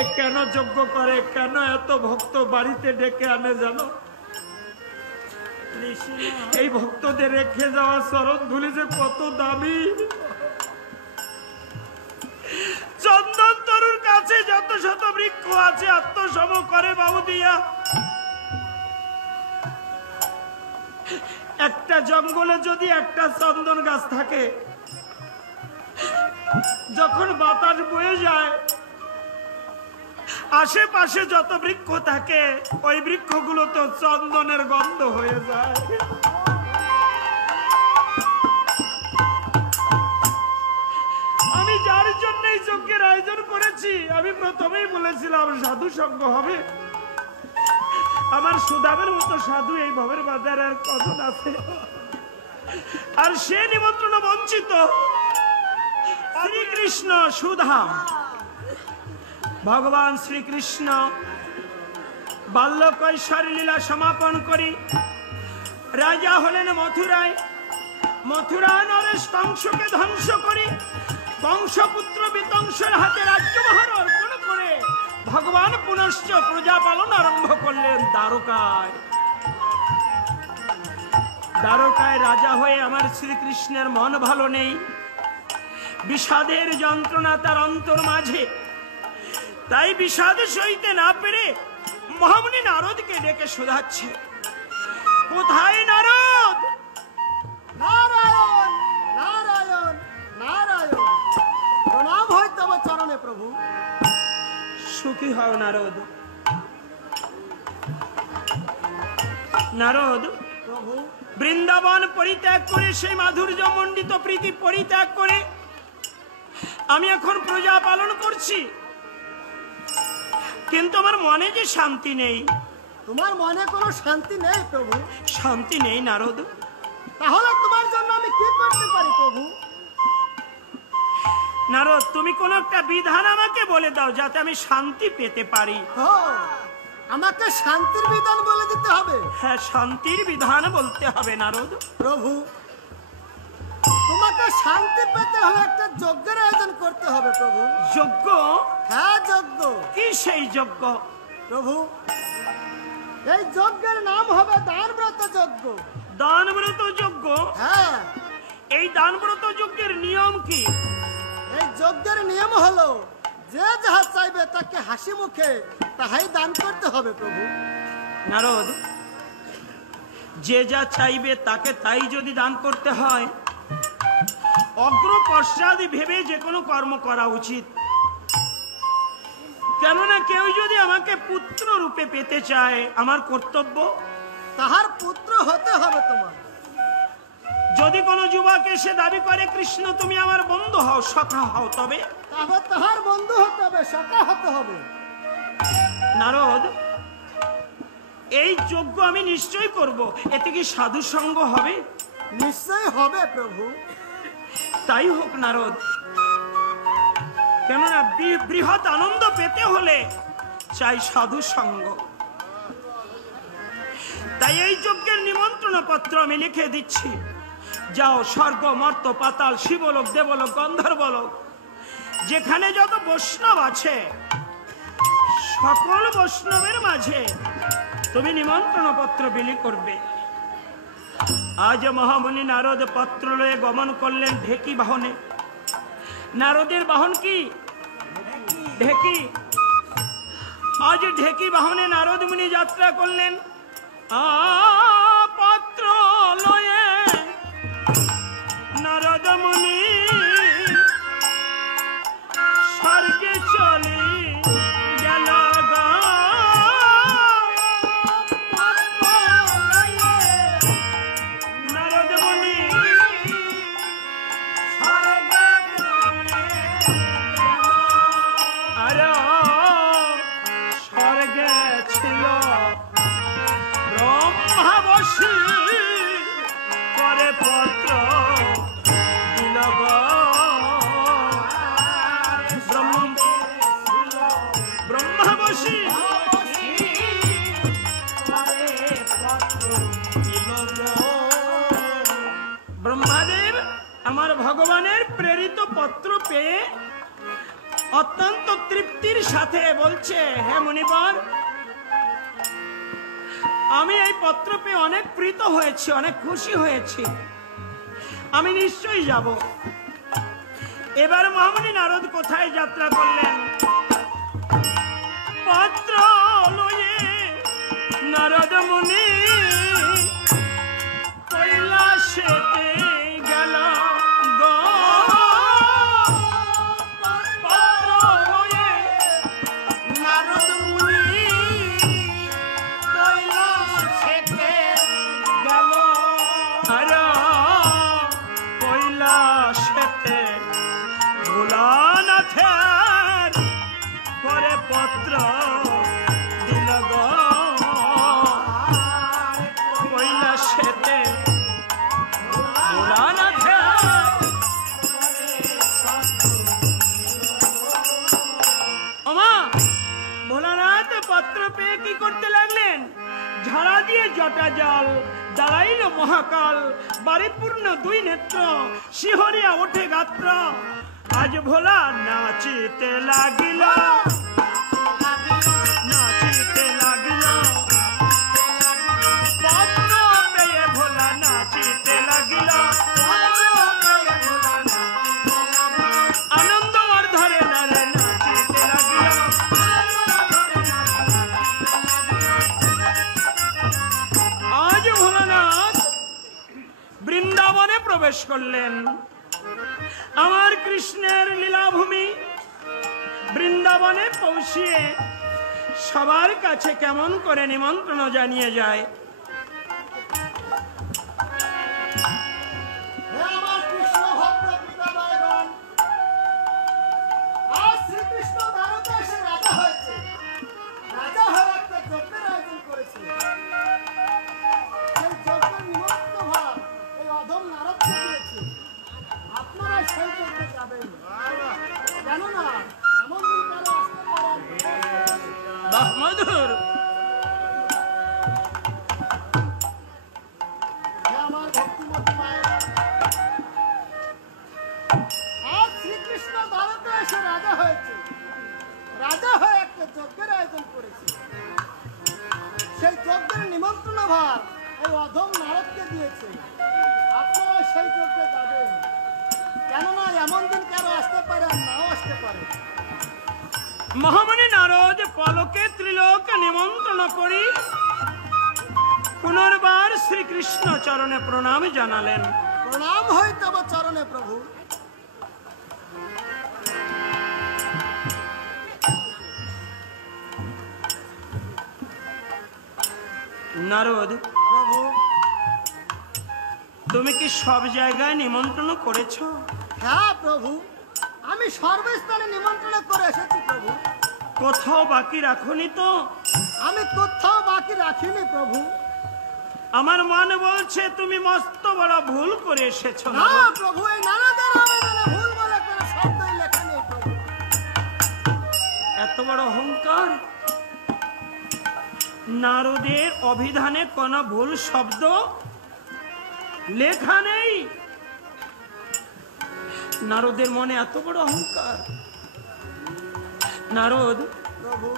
এ কেন যোগ্য করে? কেন এত ভক্ত বাড়িতে ডেকে আনে জানো? এই ভক্তদের রেখে যাওয়া চরণ ধুলি যে কত দামি। চন্দন তরুর কাছে যত শত বৃক্ষ আছে, আত্মসম করে বাবু দিয়া। একটা জঙ্গলে যদি একটা চন্দন গাছ থাকে, যখন বাতাস বয়ে যায় আশেপাশে যত বৃক্ষ থাকে, ওই বৃক্ষগুলো তো চন্দনের গন্ধ হয়ে যায়। আমি যার জন্য এই যজ্ঞের আয়োজন করেছি, আমি প্রথমেই বলেছিলাম, সাধু সঙ্গ হবে। আমার সুদামের মতো সাধু এই ভবের বাজারে আর কজন আছে? আর সে নিমন্ত্রণ বঞ্চিত। শ্রীকৃষ্ণ সুধাম। ভগবান শ্রীকৃষ্ণ বাল্য কৈশোর লীলা সমাপন করি। রাজা হলেন মথুরায়। মথুরা নরেশ কংসকে ধ্বংস করে। বংশপুত্র বিতংশের হাতে রাজ্যভার অর্পণ করে ভগবান পুনশ্চ প্রজা পালন আরম্ভ করলেন দ্বারকায়। দ্বারকায় রাজা হয়ে আমার শ্রীকৃষ্ণের মন ভালো নেই। বিষাদের যন্ত্রণা তার অন্তর মাঝে তাই বিষাদ সইতে না পেরে মহামুনি নারদকে ডেকে শোধাচ্ছে। কোথায় নারদ? নারায়ণ নারায়ণ নারায়ণ। প্রণাম হয় তব চরণে প্রভু। সুখী হও নারদ। নারদ প্রভু। বৃন্দাবন পরিত্যাগ করে সেই মাধুর্য মণ্ডিত প্রীতি পরিত্যাগ করে আমি এখন প্রজা পালন করছি। কিন্তু আমার মনে যে শান্তি নেই। তোমার মনে কোনো শান্তি নেই প্রভু? শান্তি নেই নারদ। তাহলে তোমার জন্য আমি কি করতে পারি প্রভু? নারদ তুমি কোন একটা বিধান আমাকে বলে দাও যাতে আমি শান্তি পেতে পারি। ও আমাকে শান্তির বিধান বলে দিতে হবে। হ্যাঁ শান্তির বিধান বলতে হবে নারদ। প্রভু শান্তি পেতে হলে একটা যজ্ঞের আয়োজন করতে হবে প্রভু। যজ্ঞ? হ্যাঁ যজ্ঞ। কি সেই যজ্ঞ? প্রভু এই যজ্ঞের নাম হবে দানব্রত যজ্ঞ। দানব্রত যজ্ঞ? হ্যাঁ। এই দানব্রত যজ্ঞের নিয়ম কি? এই যজ্ঞের নিয়ম হলো যে যাহা চাইবে তাকে হাসি মুখে তাহাই দান করতে হবে প্রভু। নারদ যে যা চাইবে তাকে তাই যদি দান করতে হয় অগ্র পশ্চাৎ ভেবে যে কোনো কর্ম করা উচিত। কেননা কেউ যদি আমাকে পুত্র রূপে পেতে চায় আমার কর্তব্য? তাহার পুত্র হতে হবে তোমার। যদি কোনো যুবক এসে দাবি করে কৃষ্ণ তুমি আমার বন্ধু হও সখা হও তবে? তাহার বন্ধু হতে হবে সকা হতে হবে। নারদ এই যজ্ঞ আমি নিশ্চয় করব। এতে কি সাধু সঙ্গ হবে? নিশ্চয় হবে প্রভু। তাই হোক নারদ। কেননা বৃহৎ আনন্দ পেতে হলে চাই সাধু সঙ্গ। তাই এই যজ্ঞের নিমন্ত্রণ পত্র আমি লিখে দিচ্ছি। যাও স্বর্গ, মর্ত, পাতাল, শিবলোক, দেবলোক, গন্ধর্বলোক, যেখানে যত বৈষ্ণব আছে, সকল বৈষ্ণবের মাঝে তুমি নিমন্ত্রণ পত্র বিলি করবে। আজ মহামুনি নারদ পত্র লয়ে গমন করলেন ঢেকি বাহনে। নারদের বাহন কি? ঢেকি? আজ ঢেকি বাহনে নারদ মুনি যাত্রা করলেন। পত্র লয়ে নারদ মুনি ব্রহ্মাদেব আমার ভগবানের প্রেরিত পত্র পেয়ে অত্যন্ত তৃপ্তির সাথে বলছে, হে মুনিবর, আমি এই পত্র পেয়ে অনেক প্রীত হয়েছি, অনেক খুশি হয়েছি। আমি নিশ্চয়ই যাব। এবার মহামণি নারদ কোথায় যাত্রা করলেন? পত্র লয়ে নারদ মুনি কৈলাসেতে পেয়ে কি করতে লাগলেন? ঝাড়া দিয়ে জটা জল, দাঁড়াইল মহাকাল বারিপূর্ণ দুই নেত্র, শিহরিয়া ওঠে গাত্র। আজ ভোলা নাচিতে লাগিল। নাচিতে লাগিল। পত্র পেয়ে ভোলা নাচিতে লাগিল। করলেন। আমার কৃষ্ণের লীলাভূমি বৃন্দাবনে পৌঁছিয়ে সবার কাছে কেমন করে নিমন্ত্রণ জানিয়ে যায়। এই অধম নারদকে দিয়েছে আপনারা সেই যজ্ঞে যাবেন। কেননা এমন দিন কারও আসতে পারে আর নাও আসতে পারে। মহামণি নারদ পলকে ত্রিলোক নিমন্ত্রণ করি। পুনর্বার শ্রীকৃষ্ণ চরণে প্রণাম জানালেন। প্রণাম হয় তব চরণে প্রভু। নারদ তুমি কি সব জায়গায় নিমন্ত্রণ করেছ? হ্যাঁ প্রভু। আমি সর্বস্থানে নিমন্ত্রণ করে এসেছি প্রভু। কোথাও বাকি রাখনি তো? আমি কোথাও বাকি রাখিনি প্রভু। আমার মনে বলছে তুমি মস্ত বড় ভুল করে এসেছ না। প্রভু এই আবেদনে ভুল বলে কোনো শব্দই লেখা নেই প্রভু। এত বড় অহংকার? নারদের অভিধানে কোন ভুল শব্দ? লেখা নেই। নারদের মনে এত বড় অহংকার। নারদ প্রভু।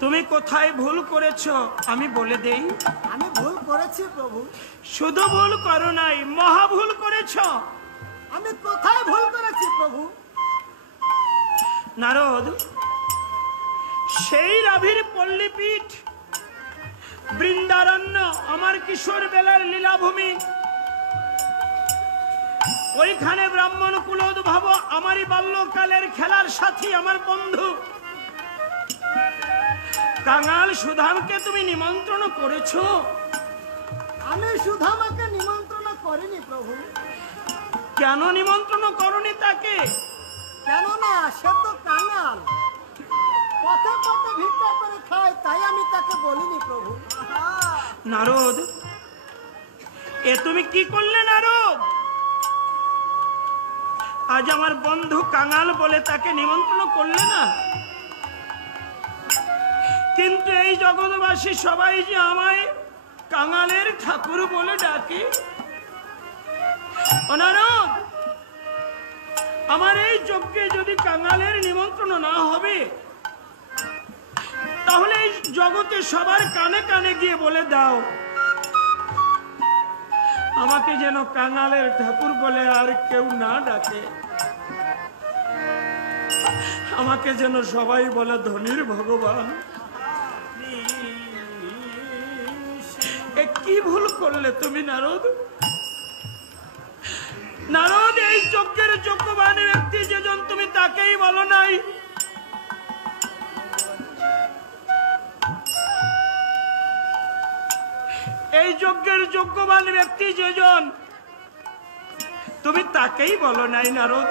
তুমি কোথায় ভুল করেছ? আমি বলে দেই। আমি ভুল করেছি প্রভু। শুধু ভুল করো নাই মহা ভুল করেছ। আমি কোথায় ভুল করেছি প্রভু? নারদ সেই রাভির পল্লীপীঠ বৃন্দারণ্য আমার কিশোর বেলার লীলাভূমি। ওইখানে ব্রাহ্মণ কুলোদ্ভাব আমারই বাল্যকালের খেলার সাথী আমার বন্ধু। কাঙাল সুধামকে তুমি নিমন্ত্রণ করেছ? আমি সুধামাকে নিমন্ত্রণ করিনি প্রভু। কেন নিমন্ত্রণ করনি তাকে? কেননা সে তো কাঙাল। পথে পথে ভিক্ষা করে খায় তাই আমি তাকে বলিনি প্রভু। নারদ এ তুমি কি করলে নারদ? আজ আমার বন্ধু কাঙাল বলে তাকে নিমন্ত্রণ করলে না? কিন্তু এই জগৎবাসী সবাই যে আমায় কাঙালের ঠাকুর বলে ডাকে আমার এই যজ্ঞে যদি কাঙালের নিমন্ত্রণ না হবে, তাহলে এই জগতে সবার কানে কানে গিয়ে বলে দাও। আমাকে যেন কাঙালের ঠাকুর বলে আর কেউ না ডাকে। আমাকে যেন সবাই বলে ধনির ভগবান। কি ভুল করলে তুমি, নারদ? নারদ, এই যজ্ঞের যজ্ঞবান ব্যক্তি যেজন তুমি তাকেই বলো নাই। এই যজ্ঞের যোগ্যবান ব্যক্তি যেজন। তুমি তাকেই বলো নাই নারদ।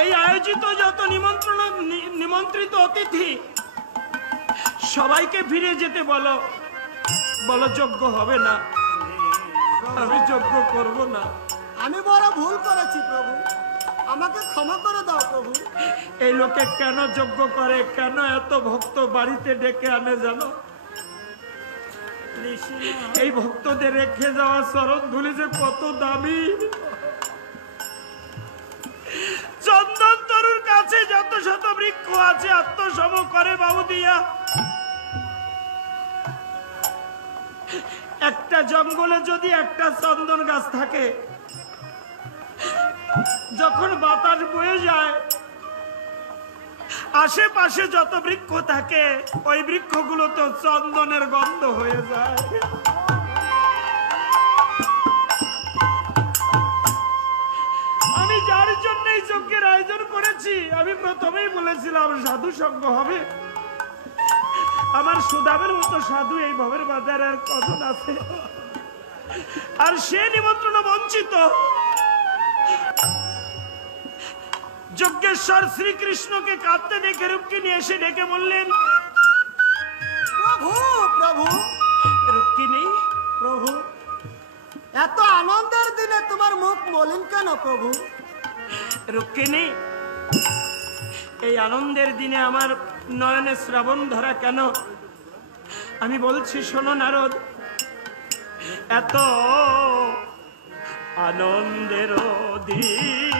এই আয়োজিত যত নিমন্ত্রণ নিমন্ত্রিত অতিথি, সবাইকে ফিরে যেতে বলো। বলো যোগ্য হবে না। আমি যোগ্য করব না। আমি বড় ভুল করেছি প্রভু। আমাকে ক্ষমা করে দাও প্রভু। এই লোকে কেন যোগ্য করে, কেন এত ভক্ত বাড়িতে ডেকে আনে জানো? এই ভক্তদের রেখে যাওয়া চরণ ধুলি যে কত দামি। চন্দন তরুর কাছে যত শত বৃক্ষ আছে আত্মসম করে বাবু দিয়া। একটা জঙ্গলে যদি একটা চন্দন গাছ থাকে যখন বাতাস বয়ে যায়, আশেপাশে যত বৃক্ষ থাকে, ওই বৃক্ষগুলো তো চন্দনের গন্ধ হয়ে যায়। আমি যার জন্য এই যজ্ঞের আয়োজন করেছি, আমি প্রথমেই বলেছিলাম, সাধু সঙ্গ হবে। আমার সুদামের মতো সাধু এই ভবের বাজারে আর কজন আছে? আর সে নিমন্ত্রণ বঞ্চিত। যজ্ঞেশ্বর শ্রীকৃষ্ণকে কাঁদতে দেখে রুক্মিণী এসে ডেকে বললেন প্রভু প্রভু। রুক্মিণী প্রভু এত আনন্দের দিনে তোমার মুখ মলিন কেন প্রভু? রুক্মিণী এই আনন্দের দিনে আমার নয়নে শ্রাবণ ধরা কেন? আমি বলছি শোনো নারদ এত আনন্দের দিনে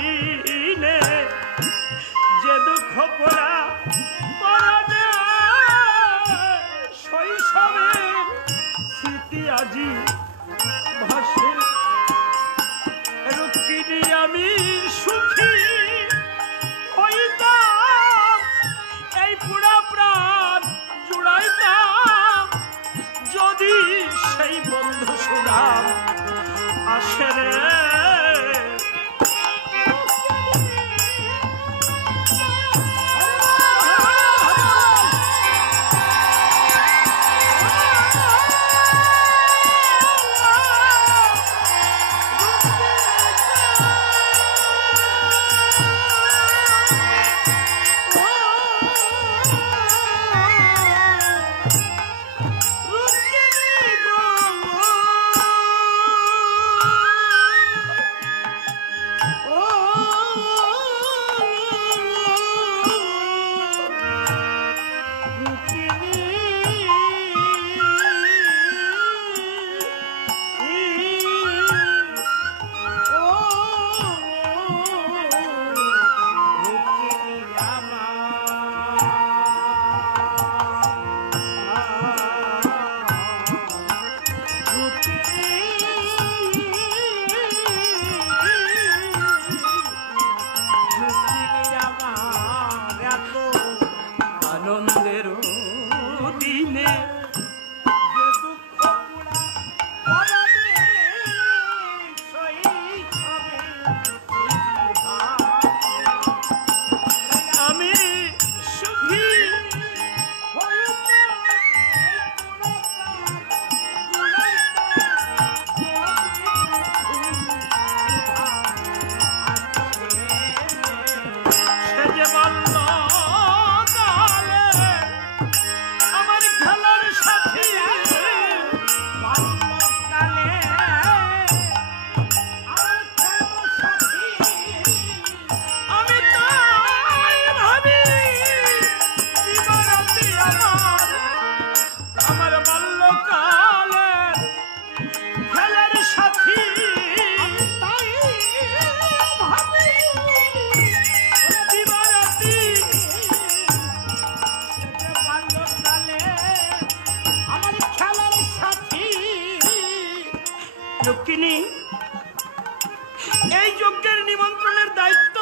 এই যজ্ঞের নিমন্ত্রণের দায়িত্ব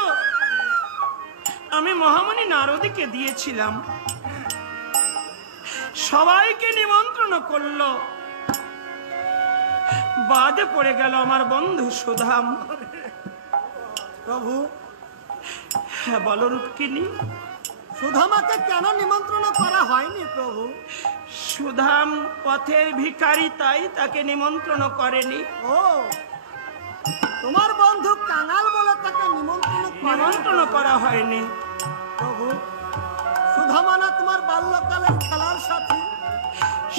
আমি মহামণি নারদীকে দিয়েছিলাম। সবাইকে নিমন্ত্রণ করল। বাদে পড়ে গেল আমার বন্ধু সুধাম প্রভু হ্যাঁ বলো রূপকিনি সুধামাকে কেন নিমন্ত্রণ করা হয়নি প্রভু? সুধাম পথের ভিকারি তাই তাকে নিমন্ত্রণ করেনি। ও তোমার বন্ধু কাঙাল বলে তাকে নিমন্ত্রণ নিমন্ত্রণ করা হয়নি। প্রভু সুধামানা তোমার বাল্যকালের খেলার সাথী।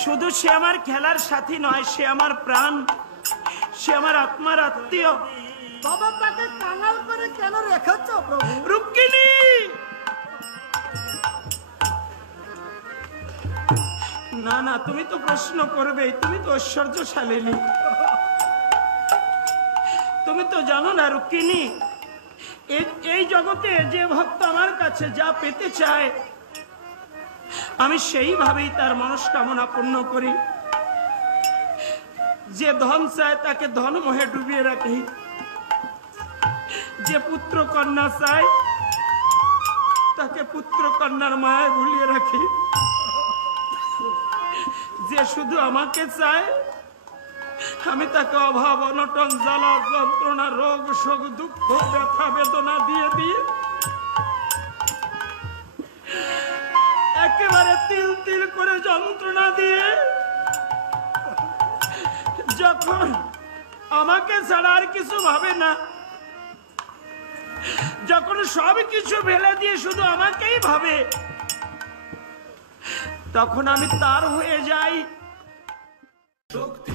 শুধু সে আমার খেলার সাথী নয় সে আমার প্রাণ সে আমার আত্মার আত্মীয়। তবে তাকে কাঙাল করে কেন রেখেছ প্রভু? রুক্মিণী না না তুমি তো প্রশ্ন করবে তুমি তো ঐশ্বর্যশালিনী। তুমি তো জানো না, রুক্মিণী। এই জগতে যে ভক্ত আমার কাছে যা পেতে চায়, আমি সেইভাবেই তার মনস্কামনা পূর্ণ করি। যে ধন চায় তাকে ধন মোহে ডুবিয়ে রাখি। যে পুত্র কন্যা চায় তাকে পুত্র কন্যার মায় ভুলিয়ে রাখি। যে শুধু আমাকে চায় আমি তাকে অভাব, অনটন, জ্বালা, যন্ত্রণা, রোগ, শোক, দুঃখ, ব্যথা, বেদনা দিয়ে দিয়ে একেবারে তিল তিল করে যন্ত্রণা দিয়ে যখন আমাকে ছাড়া আর কিছু ভাবে না, যখন সব কিছু ফেলে দিয়ে শুধু আমাকেই ভাবে, তখন আমি তার হয়ে যাই। শক্তির